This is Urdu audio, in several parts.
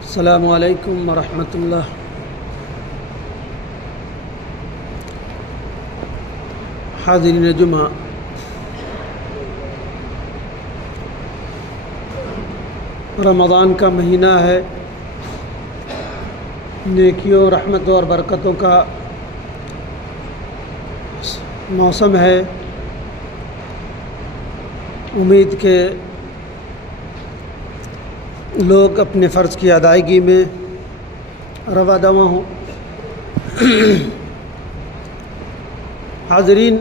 السلام علیکم ورحمۃ اللہ۔ حاضرین جمعہ، رمضان کا مہینہ ہے، نیکیوں، رحمتوں اور برکتوں کا موسم ہے۔ امید کہ لوگ اپنے فرض کی ادائیگی میں رواں دواں ہوں۔ حاضرین،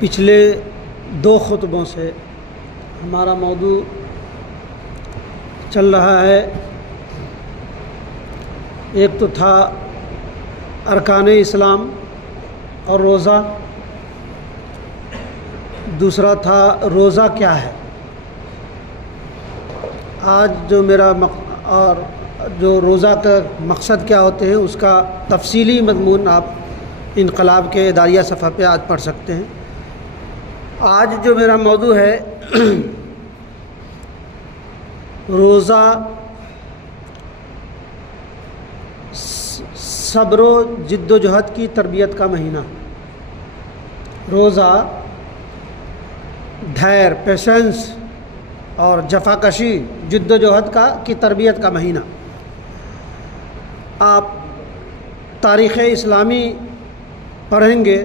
پچھلے 2 خطبوں سے ہمارا موضوع چل رہا ہے، ایک تو تھا ارکان اسلام اور روزہ، دوسرا تھا روزہ کیا ہے۔ آج جو میرا اور جو روزہ کا مقصد کیا ہوتے ہیں اس کا تفصیلی مضمون آپ انقلاب کے اداریہ صفحہ پہ آج پڑھ سکتے ہیں۔ آج جو میرا موضوع ہے روزہ صبر و جد و جہد کی تربیت کا مہینہ۔ روزہ دھیر، پیشنس اور جفاکشی، جد و جہد کی تربیت کا مہینہ۔ آپ تاریخ اسلامی پڑھیں گے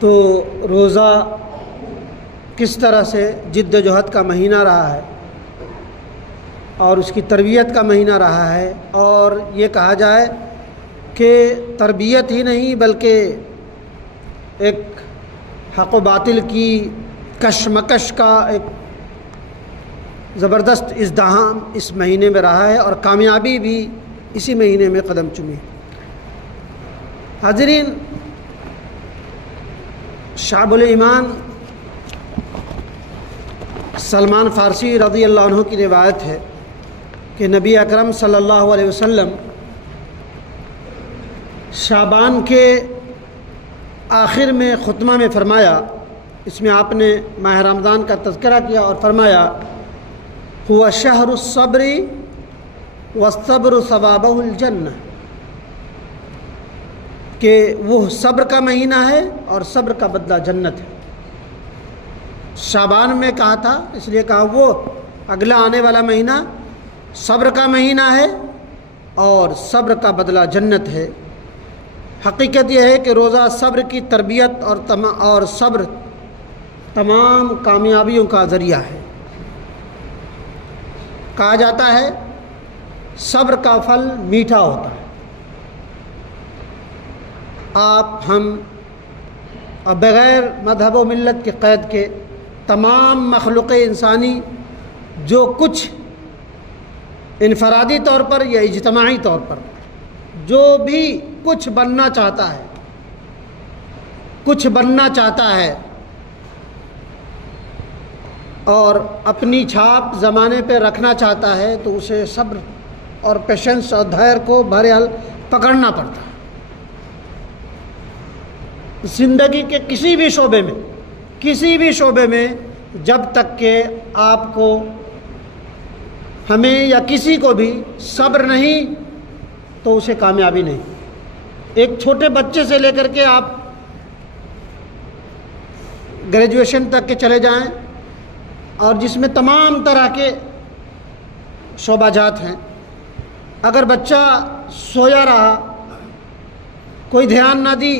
تو روزہ کس طرح سے جد و جہد کا مہینہ رہا ہے اور اس کی تربیت کا مہینہ رہا ہے، اور یہ کہا جائے کہ تربیت ہی نہیں بلکہ ایک حق و باطل کی کشمکش کا ایک زبردست ازدحام اس مہینے میں رہا ہے، اور کامیابی بھی اسی مہینے میں قدم چومی۔ حاضرین، شعب الایمان سلمان فارسی رضی اللہ عنہ کی روایت ہے کہ نبی اکرم صلی اللہ علیہ وسلم شعبان کے آخر میں خطبہ میں فرمایا، اس میں آپ نے ماہ رمضان کا تذکرہ کیا اور فرمایا هو شہر الصبر والصبر ثوابہ الجنہ، کہ وہ صبر کا مہینہ ہے اور صبر کا بدلہ جنت ہے۔ شعبان میں کہا تھا، اس لیے کہا وہ اگلا آنے والا مہینہ صبر کا مہینہ ہے اور صبر کا بدلہ جنت ہے۔ حقیقت یہ ہے کہ روزہ صبر کی تربیت اور صبر تمام کامیابیوں کا ذریعہ ہے۔ کہا جاتا ہے صبر کا پھل میٹھا ہوتا ہے۔ ہم بغیر مذہب و ملت کے قید کے تمام مخلوق انسانی جو کچھ انفرادی طور پر یا اجتماعی طور پر جو بھی کچھ بننا چاہتا ہے اور اپنی چھاپ زمانے پہ رکھنا چاہتا ہے تو اسے صبر اور پیشنس اور دھیر کو بہرحال پکڑنا پڑتا ہے۔ زندگی کے کسی بھی شعبے میں جب تک کہ آپ کو، ہمیں یا کسی کو بھی صبر نہیں تو اسے کامیابی نہیں۔ ایک چھوٹے بچے سے لے کر کے آپ گریجویشن تک کے چلے جائیں، اور جس میں تمام طرح کے شعبہ جات ہیں، اگر بچہ سویا رہا، کوئی دھیان نہ دی،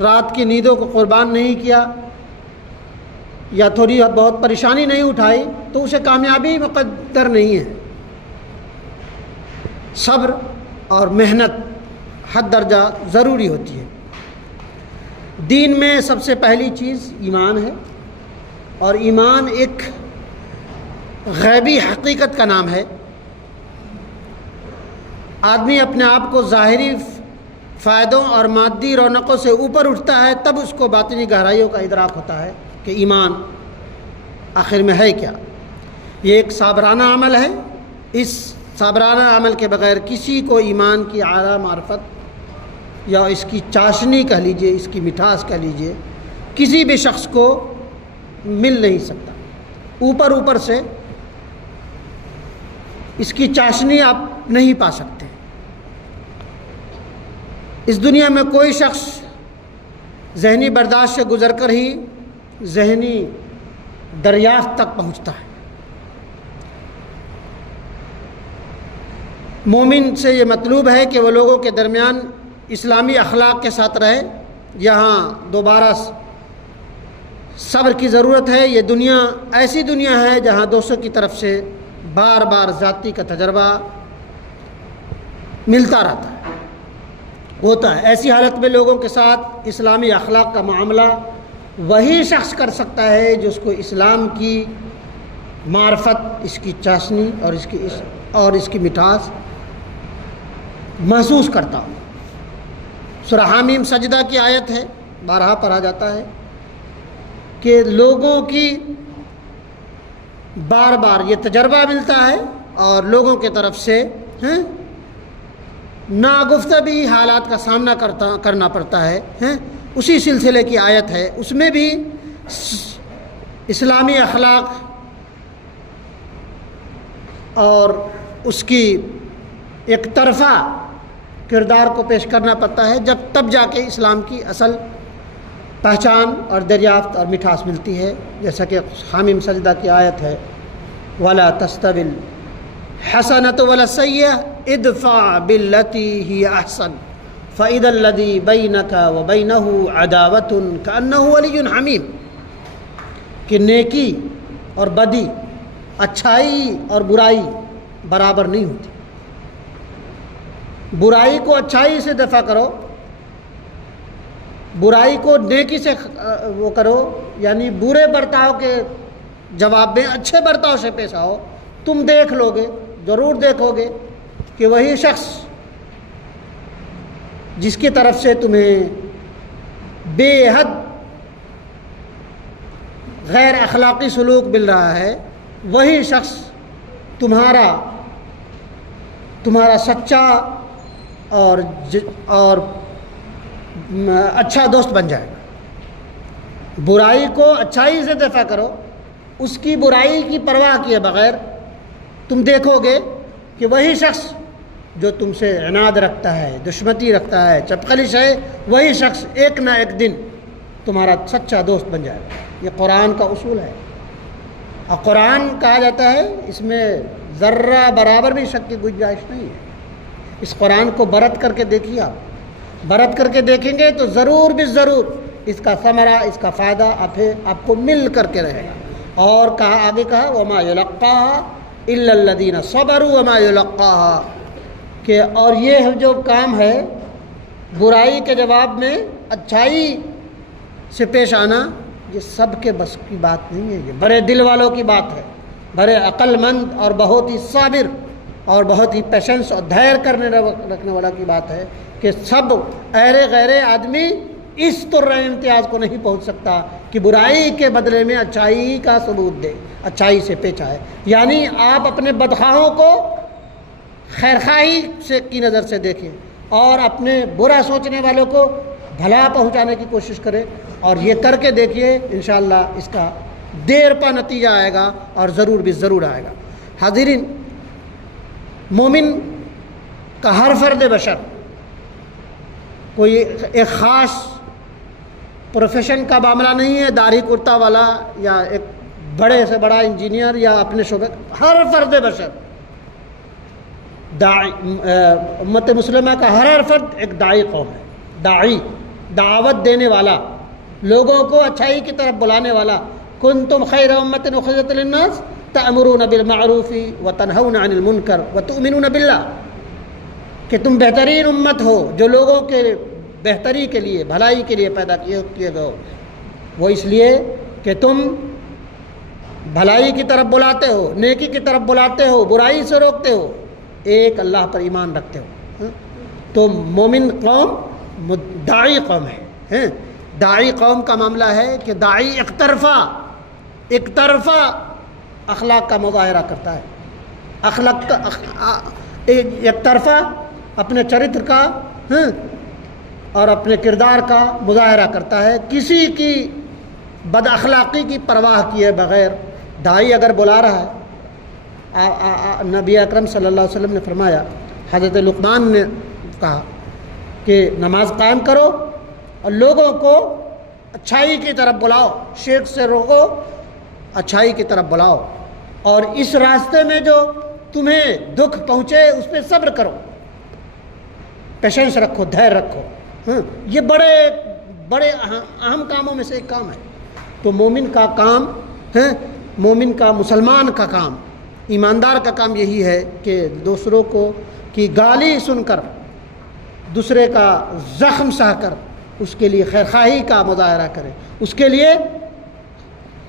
رات کی نیندوں کو قربان نہیں کیا یا تھوڑی بہت پریشانی نہیں اٹھائی تو اسے کامیابی مقدر نہیں ہے۔ صبر اور محنت حد درجہ ضروری ہوتی ہے۔ دین میں سب سے پہلی چیز ایمان ہے، اور ایمان ایک غیبی حقیقت کا نام ہے۔ آدمی اپنے آپ کو ظاہری فائدوں اور مادی رونقوں سے اوپر اٹھتا ہے، تب اس کو باطنی گہرائیوں کا ادراک ہوتا ہے کہ ایمان آخر میں ہے کیا۔ یہ ایک صابرانہ عمل ہے۔ اس صابرانہ عمل کے بغیر کسی کو ایمان کی اعلیٰ معرفت یا اس کی چاشنی کہہ لیجئے، اس کی مٹھاس کہہ لیجئے، کسی بھی شخص کو مل نہیں سکتا۔ اوپر اوپر سے اس کی چاشنی آپ نہیں پا سکتے۔ اس دنیا میں کوئی شخص ذہنی برداشت سے گزر کر ہی ذہنی دریافت تک پہنچتا ہے۔ مومن سے یہ مطلوب ہے کہ وہ لوگوں کے درمیان اسلامی اخلاق کے ساتھ رہے۔ یہاں دوبارہ صبر کی ضرورت ہے۔ یہ دنیا ایسی دنیا ہے جہاں دوستوں کی طرف سے بار بار ذاتی کا تجربہ ملتا رہتا ہے، ہوتا ہے۔ ایسی حالت میں لوگوں کے ساتھ اسلامی اخلاق کا معاملہ وہی شخص کر سکتا ہے جو اس کو اسلام کی معرفت، اس کی چاشنی اور اس کی مٹھاس محسوس کرتا ہو۔ سورہ حامیم سجدہ کی آیت ہے، بارہا پڑھا جاتا ہے کہ لوگوں کی بار بار یہ تجربہ ملتا ہے اور لوگوں کے طرف سے ناگفتگی حالات کا سامنا کرنا پڑتا ہے۔ اسی سلسلے کی آیت ہے، اس میں بھی اسلامی اخلاق اور اس کی ایک طرفہ کردار کو پیش کرنا پڑتا ہے، تب جا کے اسلام کی اصل پہچان اور دریافت اور مٹھاس ملتی ہے۔ جیسا کہ حامیم سجدہ کی آیت ہے، وَلَا تَسْتَوِي الْحَسَنَةُ وَلَا السَّيِّئَةُ اِدْفَعْ بِالَّتِي هِيَ أَحْسَنُ فَإِذَا الَّذِي بَيْنَكَ وَبَيْنَهُ عَدَاوَةٌ كَأَنَّهُ وَلِيٌّ حَمِيمٌ کہ نیکی اور بدی، اچھائی اور برائی برابر نہیں ہوتی۔ برائی کو اچھائی سے دفع کرو، برائی کو نیکی سے وہ کرو، یعنی برے برتاؤ کے جواب میں اچھے برتاؤ سے پیش آؤ۔ تم دیکھ لو گے، ضرور دیکھو گے کہ وہی شخص جس کی طرف سے تمہیں بے حد غیر اخلاقی سلوک مل رہا ہے، وہی شخص تمہارا سچا اور اچھا دوست بن جائے گا۔ برائی کو اچھائی سے دفع کرو، اس کی برائی کی پرواہ کیے بغیر تم دیکھو گے کہ وہی شخص جو تم سے عناد رکھتا ہے، دشمنی رکھتا ہے، چپقلش ہے، وہی شخص ایک نہ ایک دن تمہارا سچا دوست بن جائے گا۔ یہ قرآن کا اصول ہے، اور قرآن کہا جاتا ہے اس میں ذرہ برابر بھی شک کی گنجائش نہیں ہے۔ اس قرآن کو برت کر کے دیکھیے، آپ برت کر کے دیکھیں گے تو ضرور بھی ضرور اس کا ثمرہ، اس کا فائدہ آپ کو مل کر کے رہے گا۔ اور کہا آگے کہا وما یلقاها الا الذین صبروا وما یلقاها کہ اور یہ جو کام ہے برائی کے جواب میں اچھائی سے پیش آنا، یہ سب کے بس کی بات نہیں ہے، یہ بڑے دل والوں کی بات ہے، بڑے عقل مند اور بہت ہی صابر اور بہت ہی پیشنس اور دھیر رکھنے والا کی بات ہے کہ سب ایرے غیرے آدمی اس طرح امتیاز کو نہیں پہنچ سکتا کہ برائی کے بدلے میں اچھائی کا ثبوت دے، اچھائی سے پیش آئے۔ یعنی آپ اپنے بدخواہوں کو خیرخواہی کی نظر سے دیکھیں اور اپنے برا سوچنے والوں کو بھلا پہنچانے کی کوشش کریں، اور یہ کر کے دیکھیے انشاءاللہ اس کا دیر پا نتیجہ آئے گا اور ضرور بھی ضرور آئے گا۔ حاضرین، مومن کا ہر فرد بشر کوئی ایک خاص پروفیشن کا معاملہ نہیں ہے، داڑھی کرتا والا یا ایک بڑے سے بڑا انجینئر یا اپنے شعبے، ہر فرد بشر امت مسلمہ کا ہر فرد ایک داعی قوم ہے، داعی، دعوت دینے والا، لوگوں کو اچھائی کی طرف بلانے والا۔ کنتم خیر امۃ اخرجت للناس تأمرون بالمعروف وتنہون عن المنکر وتؤمنون باللہ کہ تم بہترین امت ہو جو لوگوں کے بہتری کے لیے، بھلائی کے لیے پیدا کیے گئے ہو، وہ اس لیے کہ تم بھلائی کی طرف بلاتے ہو، نیکی کی طرف بلاتے ہو، برائی سے روکتے ہو، ایک اللہ پر ایمان رکھتے ہو۔ تو مومن قوم داعی قوم ہے۔ داعی قوم کا معاملہ ہے کہ داعی ایک طرفہ اخلاق کا مظاہرہ کرتا ہے، ایک طرفہ اپنے چرتر کا اور اپنے کردار کا مظاہرہ کرتا ہے، کسی کی بد اخلاقی کی پرواہ کیے بغیر داعی اگر بلا رہا ہے، نبی اکرم صلی اللہ علیہ وسلم نے فرمایا، حضرت لقمان نے کہا کہ نماز قائم کرو اور لوگوں کو اچھائی کی طرف بلاؤ، شرک سے روکو، اچھائی کی طرف بلاؤ، اور اس راستے میں جو تمہیں دکھ پہنچے اس پہ صبر کرو، پیشنس رکھو، دھیر رکھو۔ یہ بڑے اہم کاموں میں سے ایک کام ہے۔ تو مومن کا کام ہے، مومن کا، مسلمان کا کام، ایماندار کا کام یہی ہے کہ دوسروں کو کی گالی سن کر، دوسرے کا زخم سہ کر اس کے لیے خیرخواہی کا مظاہرہ کرے، اس کے لیے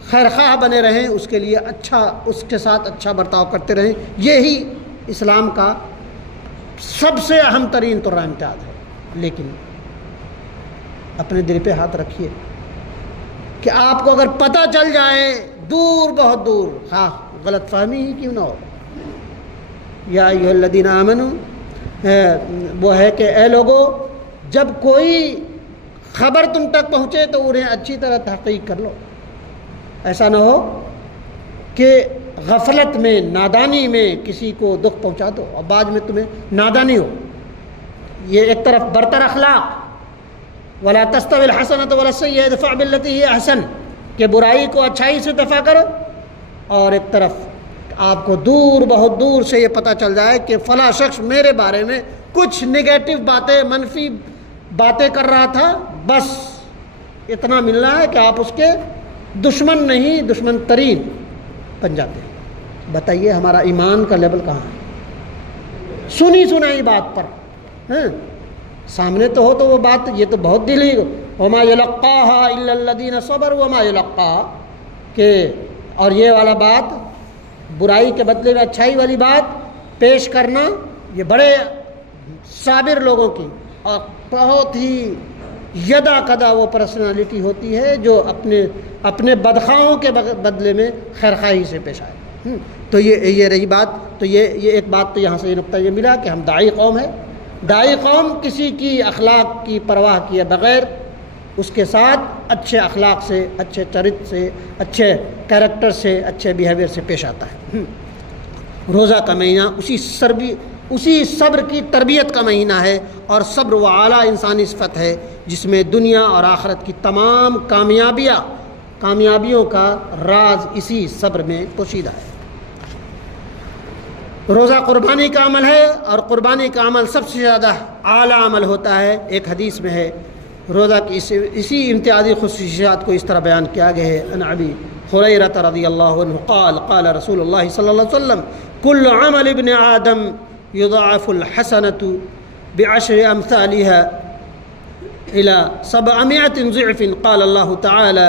خیرخواہ بنے رہیں، اس کے لیے اچھا، اس کے ساتھ اچھا برتاؤ کرتے رہیں۔ یہی اسلام کا سب سے اہم ترین طور امتیاز ہے۔ لیکن اپنے دل پہ ہاتھ رکھیے کہ آپ کو اگر پتہ چل جائے دور، بہت دور، ہاں غلط فہمی ہی کیوں نہ ہو، یا ایھا الذین آمنوا، وہ ہے کہ اے لوگو، جب کوئی خبر تم تک پہنچے تو انہیں اچھی طرح تحقیق کر لو۔ ایسا نہ ہو کہ غفلت میں، نادانی میں کسی کو دکھ پہنچا دو اور بعد میں تمہیں نادانی ہو۔ یہ ایک طرف برتر اخلاق، ولا تستوی الحسنۃ ولا السیئۃ ادفع بالتی ہی احسن، کہ برائی کو اچھائی سے دفع کرو، اور ایک طرف آپ کو دور، بہت دور سے یہ پتہ چل جائے کہ فلاں شخص میرے بارے میں کچھ نگیٹو باتیں، منفی باتیں کر رہا تھا، بس اتنا ملنا ہے کہ آپ اس کے دشمن نہیں، دشمن ترین بن جاتے ہیں۔ بتائیے ہمارا ایمان کا لیول کہاں ہے؟ سنی سنائی بات پر سامنے تو ہو تو وہ بات، یہ تو بہت دلی، وما یلقاها الا الذین صبروا وما یلقاها، کہ اور یہ والا بات، برائی کے بدلے میں اچھائی والی بات پیش کرنا، یہ بڑے صابر لوگوں کی اور بہت ہی یدا کدا وہ پرسنالٹی ہوتی ہے جو اپنے بدخواہوں کے بدلے میں خیرخواہی سے پیش آئے۔ تو یہ رہی بات۔ تو یہ ایک بات، تو یہاں سے یہ نقطہ یہ ملا کہ ہم داعی قوم ہے۔ داعی قوم کسی کی اخلاق کی پرواہ کیے بغیر اس کے ساتھ اچھے اخلاق سے، اچھے چرت سے، اچھے کیریکٹر سے، اچھے بیہیویئر سے پیش آتا ہے۔ روزہ کا مہینہ اسی صبر کی تربیت کا مہینہ ہے، اور صبر و اعلیٰ انسانی صفت ہے جس میں دنیا اور آخرت کی تمام کامیابیوں کا راز اسی صبر میں پوشیدہ ہے۔ روزہ قربانی کا عمل ہے، اور قربانی کا عمل سب سے زیادہ اعلیٰ عمل ہوتا ہے۔ ایک حدیث میں ہے روزہ کی اسی امتیازی خصوصیات کو اس طرح بیان کیا گیا ہے۔ عن ابی ہریرہ رضی اللہ عنہ قال قال رسول اللہ صلی اللہ علیہ وسلم کل عمل ابن آدم یضاعف الحسنۃ بعشر امثالها إلى 700 ضعف قال الله تعالى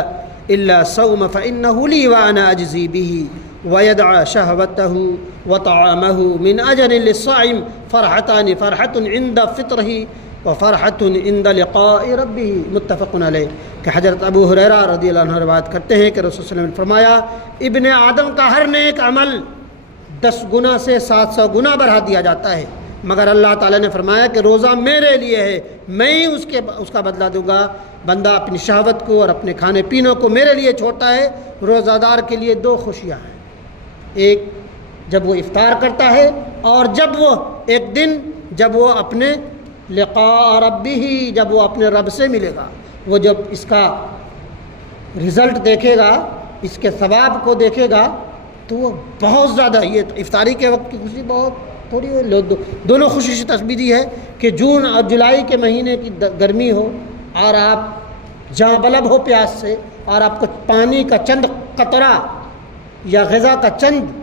إلا الصوم فإنه لي وأنا أجزي به ويدعى شهوته وطعامه من أجل للصائم فرحتان فرحة عند فطره وفرحة عند لقاء ربه متفق علیہ۔ کہ حضرت ابو ہریرہ رضی اللہ عنہ روایت کرتے ہیں کہ رسول صلی اللہ علیہ وسلم نے فرمایا، ابن آدم کا ہر نیک عمل 10 گنا سے 700 گنا بڑھا دیا جاتا ہے، مگر اللہ تعالیٰ نے فرمایا کہ روزہ میرے لیے ہے، میں ہی اس کا بدلہ دوں گا۔ بندہ اپنی شہوت کو اور اپنے کھانے پینوں کو میرے لیے چھوڑتا ہے۔ روزہ دار کے لیے 2 خوشیاں ہیں، ایک جب وہ افطار کرتا ہے، اور ایک دن جب وہ اپنے لقاء ربہ، جب وہ اپنے رب سے ملے گا، وہ جب اس کا رزلٹ دیکھے گا، اس کے ثواب کو دیکھے گا، تو وہ بہت زیادہ، یہ افطاری کے وقت کی خوشی بہت تھوڑی ہو، دونوں خوشی سے تشبیہ دی ہے کہ جون اور جولائی کے مہینے کی گرمی ہو، اور آپ جاں بلب ہو پیاس سے، اور آپ کو پانی کا چند قطرہ یا غذا کا چند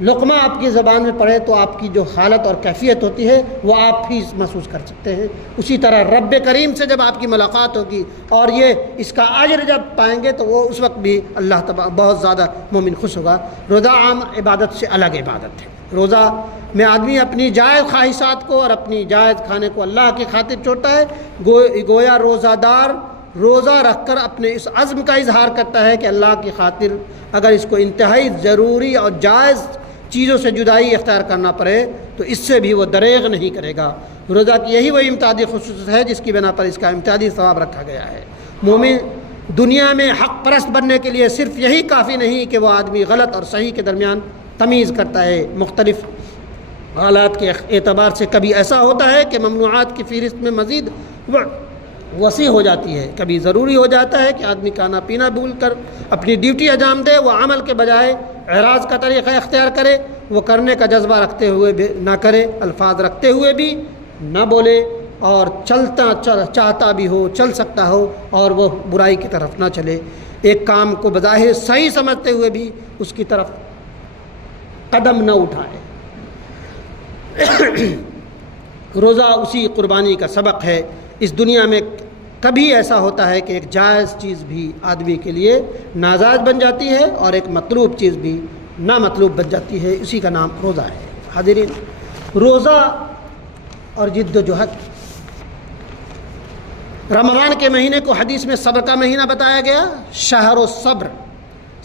لقمہ آپ کی زبان میں پڑے تو آپ کی جو حالت اور کیفیت ہوتی ہے وہ آپ ہی محسوس کر سکتے ہیں۔ اسی طرح رب کریم سے جب آپ کی ملاقات ہوگی اور یہ اس کا اجر جب پائیں گے تو وہ اس وقت بھی اللہ تعالیٰ بہت زیادہ مومن خوش ہوگا۔ روزہ عام عبادت سے الگ عبادت ہے۔ روزہ میں آدمی اپنی جائز خواہشات کو اور اپنی جائز کھانے کو اللہ کی خاطر چھوڑتا ہے۔ گویا روزہ دار روزہ رکھ کر اپنے اس عزم کا اظہار کرتا ہے کہ اللہ کی خاطر اگر اس کو انتہائی ضروری اور جائز چیزوں سے جدائی اختیار کرنا پڑے تو اس سے بھی وہ دریغ نہیں کرے گا۔ روزہ کی یہی وہی امتیازی خصوصیت ہے جس کی بنا پر اس کا امتیازی ثواب رکھا گیا ہے۔ مومن دنیا میں حق پرست بننے کے لیے صرف یہی کافی نہیں کہ وہ آدمی غلط اور صحیح کے درمیان تمیز کرتا ہے، مختلف حالات کے اعتبار سے کبھی ایسا ہوتا ہے کہ ممنوعات کی فہرست میں مزید وسیع ہو جاتی ہے، کبھی ضروری ہو جاتا ہے کہ آدمی کھانا پینا بھول کر اپنی ڈیوٹی انجام دے، وہ عمل کے بجائے اعراض کا طریقہ اختیار کرے، وہ کرنے کا جذبہ رکھتے ہوئے بھی نہ کرے، الفاظ رکھتے ہوئے بھی نہ بولے، اور چاہتا بھی ہو، چل سکتا ہو، اور وہ برائی کی طرف نہ چلے، ایک کام کو بظاہر صحیح سمجھتے ہوئے بھی اس کی طرف قدم نہ اٹھائے۔ روزہ اسی قربانی کا سبق ہے۔ اس دنیا میں کبھی ایسا ہوتا ہے کہ ایک جائز چیز بھی آدمی کے لیے ناجائز بن جاتی ہے، اور ایک مطلوب چیز بھی نامطلوب بن جاتی ہے، اسی کا نام روزہ ہے۔ حاضرین، روزہ اور جد و جہد، رمضان کے مہینے کو حدیث میں صبر کا مہینہ بتایا گیا، شہر و صبر،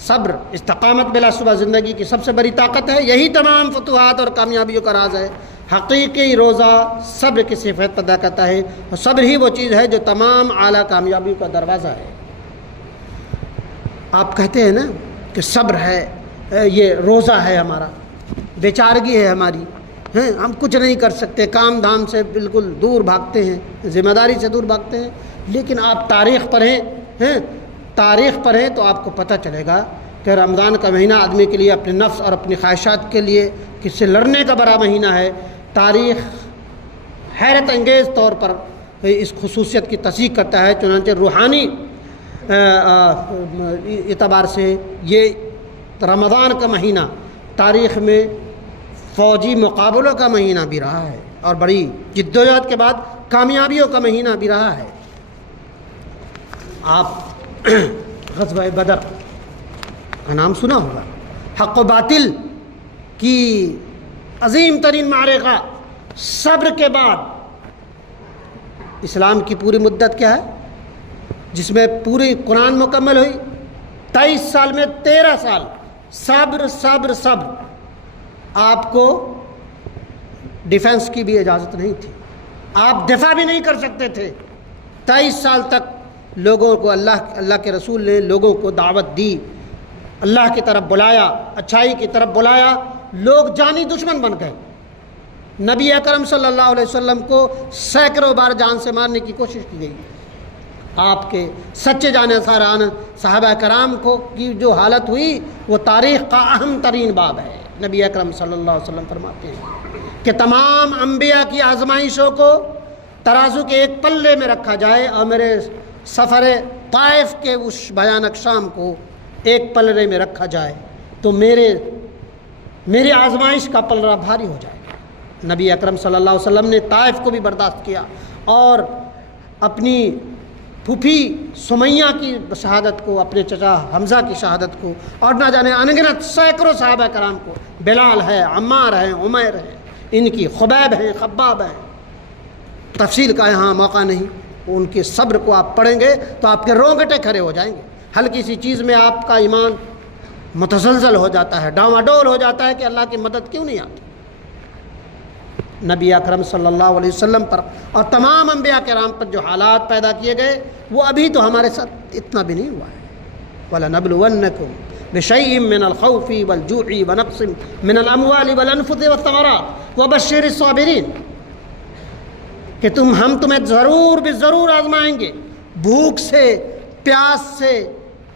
صبر استقامت بلا صبح زندگی کی سب سے بڑی طاقت ہے، یہی تمام فتوحات اور کامیابیوں کا راز ہے۔ حقیقی روزہ صبر کی صفت پیدا کرتا ہے، اور صبر ہی وہ چیز ہے جو تمام اعلیٰ کامیابیوں کا دروازہ ہے۔ آپ کہتے ہیں نا کہ صبر ہے، یہ روزہ ہے ہمارا، بیچارگی ہے ہماری، ہم کچھ نہیں کر سکتے، کام دھام سے بالکل دور بھاگتے ہیں، ذمہ داری سے دور بھاگتے ہیں۔ لیکن آپ تاریخ پڑھیں تو آپ کو پتہ چلے گا کہ رمضان کا مہینہ آدمی کے لیے اپنے نفس اور اپنی خواہشات کے لیے کس سے لڑنے کا بڑا مہینہ ہے۔ تاریخ حیرت انگیز طور پر اس خصوصیت کی تصدیق کرتا ہے، چنانچہ روحانی اعتبار سے یہ رمضان کا مہینہ تاریخ میں فوجی مقابلوں کا مہینہ بھی رہا ہے، اور بڑی جدوجہد کے بعد کامیابیوں کا مہینہ بھی رہا ہے۔ آپ غزوہ بدر کا نام سنا ہوگا، حق و باطل کی عظیم ترین معرکہ، صبر کے بعد اسلام کی پوری مدت کیا ہے جس میں پوری قرآن مکمل ہوئی، 23 سال میں 13 سال صبر صبر صبر۔ آپ کو ڈیفنس کی بھی اجازت نہیں تھی، آپ دفاع بھی نہیں کر سکتے تھے۔ 23 سال تک لوگوں کو اللہ کے رسول نے لوگوں کو دعوت دی، اللہ کی طرف بلایا، اچھائی کی طرف بلایا، لوگ جانی دشمن بن گئے۔ نبی اکرم صلی اللہ علیہ وسلم کو سینکڑوں بار جان سے مارنے کی کوشش کی گئی۔ آپ کے سچے جانصاران صحابہ کرام کی جو حالت ہوئی وہ تاریخ کا اہم ترین باب ہے۔ نبی اکرم صلی اللہ علیہ وسلم فرماتے ہیں کہ تمام انبیاء کی آزمائشوں کو ترازو کے ایک پلے میں رکھا جائے، اور میرے سفر طائف کے اس بھیانک شام کو ایک پلڑے میں رکھا جائے تو میرے آزمائش کا پلڑا بھاری ہو جائے گا۔ نبی اکرم صلی اللہ علیہ وسلم نے طائف کو بھی برداشت کیا، اور اپنی پھوپھی سمیہ کی شہادت کو، اپنے چچا حمزہ کی شہادت کو، اور نہ جانے انگنت سینکڑوں صحابہ کرام کو، بلال ہے، عمار ہیں، عمیر ہیں، ان کی خبیب ہیں، خباب ہیں، تفصیل کا یہاں موقع نہیں۔ ان کے صبر کو آپ پڑھیں گے تو آپ کے رونگٹے کھڑے ہو جائیں گے۔ ہلکی سی چیز میں آپ کا ایمان متزلزل ہو جاتا ہے، ڈاواڈول ہو جاتا ہے کہ اللہ کی مدد کیوں نہیں آتی۔ نبی اکرم صلی اللہ علیہ وسلم پر اور تمام انبیاء کرام پر جو حالات پیدا کیے گئے وہ ابھی تو ہمارے ساتھ اتنا بھی نہیں ہوا ہے۔ وَلَنَبْلُوَنَّكُمْ بِشَيْءٍ مِّنَ الْخَوْفِ وَالْجُوعِ وَنَقْصٍ مِّنَ الْأَمْوَالِ وَالْأَنفُسِ وَالثَّمَرَاتِ وَبَشِّرِ الصَّابِرِينَ، کہ ہم تمہیں ضرور بھی ضرور آزمائیں گے، بھوک سے، پیاس سے،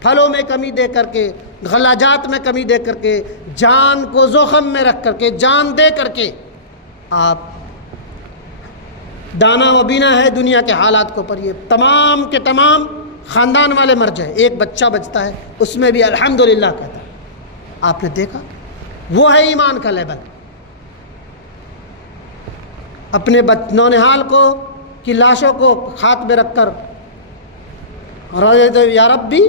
پھلوں میں کمی دے کر کے، غلاجات میں کمی دے کر کے، جان کو زخم میں رکھ کر کے، جان دے کر کے آپ دانا و بینا ہے دنیا کے حالات کو پڑھیے، تمام کے تمام خاندان والے مر جائیں، ایک بچہ بچتا ہے اس میں بھی الحمدللہ کہتا ہے۔ آپ نے دیکھا، وہ ہے ایمان کا لیول۔ اپنے نونہال کی لاشوں کو خاک میں رکھ کر یا ربی،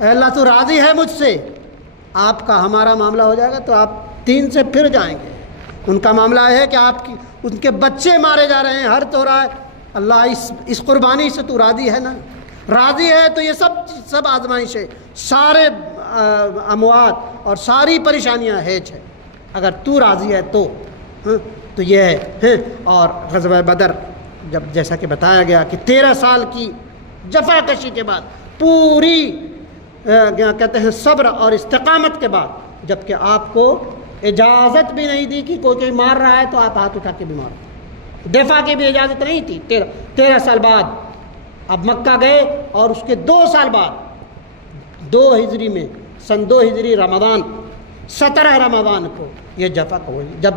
اے اللہ تو راضی ہے مجھ سے، آپ کا ہمارا معاملہ ہو جائے گا تو آپ دین سے پھر جائیں گے۔ ان کا معاملہ ہے کہ ان کے بچے مارے جا رہے ہیں، ہر تو رہا ہے اللہ اس قربانی سے تو راضی ہے نا، راضی ہے تو یہ سب آزمائش ہے، سارے اموات اور ساری پریشانیاں ہیج ہے، اگر تو راضی ہے تو یہ ہے۔ اور غزوہ بدر جب جیسا کہ بتایا گیا کہ 13 سال کی جفا کشی کے بعد پوری کیا کہتے ہیں صبر اور استقامت کے بعد، جبکہ آپ کو اجازت بھی نہیں دی کہ کوئی مار رہا ہے تو آپ ہاتھ اٹھا کے بھی مارو، دفاع کی بھی اجازت نہیں تھی۔ 13 سال بعد اب مکہ گئے، اور اس کے 2 سال بعد 2 ہجری میں، سن 2 ہجری رمضان 17 رمضان کو یہ جفا ہوئی۔ جب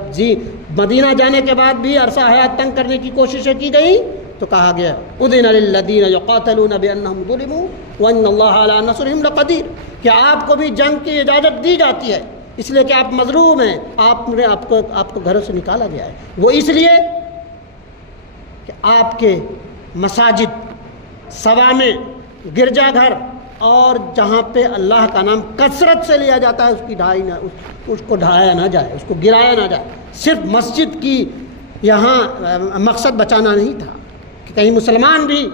مدینہ جانے کے بعد بھی عرصہ حیات تنگ کرنے کی کوششیں کی گئی تو کہا گیا اذن للذین یقاتلون بانہم ظلموا وان اللہ علی نصرہم لقدیر، کہ آپ کو بھی جنگ کی اجازت دی جاتی ہے اس لیے کہ آپ مظلوم ہیں، آپ کو گھروں سے نکالا گیا ہے، وہ اس لیے کہ آپ کے مساجد، صوامع، گرجا گھر اور جہاں پہ اللہ کا نام کثرت سے لیا جاتا ہے اس کو ڈھایا نہ جائے، اس کو گرایا نہ جائے۔ صرف مسجد کی یہاں مقصد بچانا نہیں تھا کہ کہیں مسلمان بھی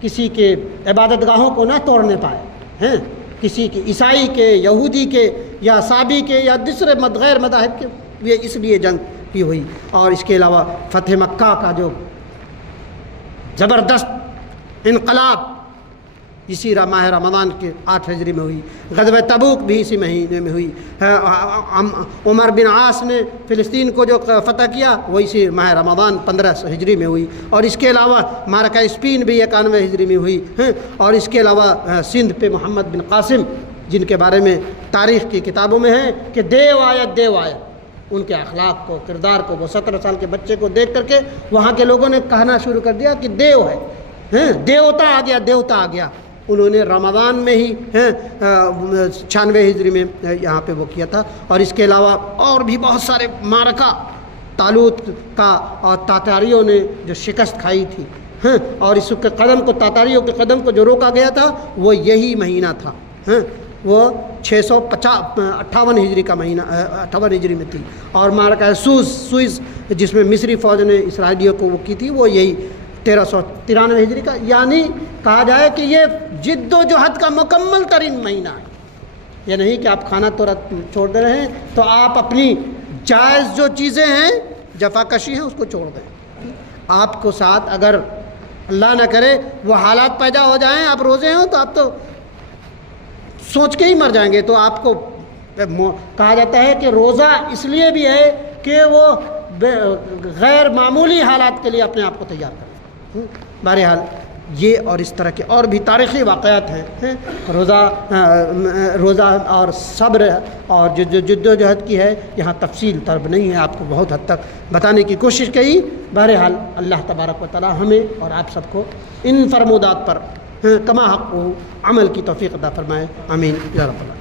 کسی کے عبادت گاہوں کو نہ توڑنے پائے ہیں، کسی کے عیسائی کے، یہودی کے یا صابی کے یا دوسرے غیر مذاہب کے، یہ اس لیے جنگ بھی ہوئی۔ اور اس کے علاوہ فتح مکہ کا جو زبردست انقلاب اسی ماہ رمضان کے 8 ہجری میں ہوئی، غزوہ تبوک بھی اسی مہینے میں ہوئی، عمر بن عاص نے فلسطین کو جو فتح کیا وہ اسی ماہ رمضان 15 ہجری میں ہوئی، اور اس کے علاوہ معرکہ اسپین بھی 91 ہجری میں ہوئی، اور اس کے علاوہ سندھ پہ محمد بن قاسم، جن کے بارے میں تاریخ کی کتابوں میں ہے کہ دیو آیت ان کے اخلاق کو، کردار کو، وہ 17 سال کے بچے کو دیکھ کر کے وہاں کے لوگوں نے کہنا شروع کر دیا کہ دیو ہے، دیوتا آ گیا۔ انہوں نے رمضان میں ہی 96 ہجری میں یہاں پہ وہ کیا تھا۔ اور اس کے علاوہ اور بھی بہت سارے معرکہ، طالوت کا اور تاتاریوں نے جو شکست کھائی تھی، اور اس کے تاتاریوں کے قدم کو جو روکا گیا تھا وہ یہی مہینہ تھا، وہ 658 ہجری کا مہینہ 58 ہجری میں تھی۔ اور معرکہ سوئس جس میں مصری فوج نے اسرائیلیوں کو وہ کی تھی وہ یہی 1393 ہجری کا، یعنی کہا جائے کہ یہ جد و جہد کا مکمل ترین مہینہ ہے۔ یہ نہیں کہ آپ کھانا تو چھوڑ دے رہے ہیں تو آپ اپنی جائز جو چیزیں ہیں، جفا کشی ہیں، اس کو چھوڑ دیں۔ آپ کو ساتھ اگر اللہ نہ کرے وہ حالات پیدا ہو جائیں، آپ روزے ہوں تو آپ تو سوچ کے ہی مر جائیں گے۔ تو آپ کو کہا جاتا ہے کہ روزہ اس لیے بھی ہے کہ وہ غیر معمولی حالات کے لیے اپنے آپ کو تیار کریں۔ بہرحال یہ اور اس طرح کے اور بھی تاریخی واقعات ہیں۔ روزہ اور صبر اور جو جد و جہد کی ہے یہاں تفصیل طرب نہیں ہے، آپ کو بہت حد تک بتانے کی کوشش کی۔ بہرحال اللہ تبارک و تعالی ہمیں اور آپ سب کو ان فرمودات پر کما حق عمل کی توفیق عطا فرمائے، آمین یا رب العالمین۔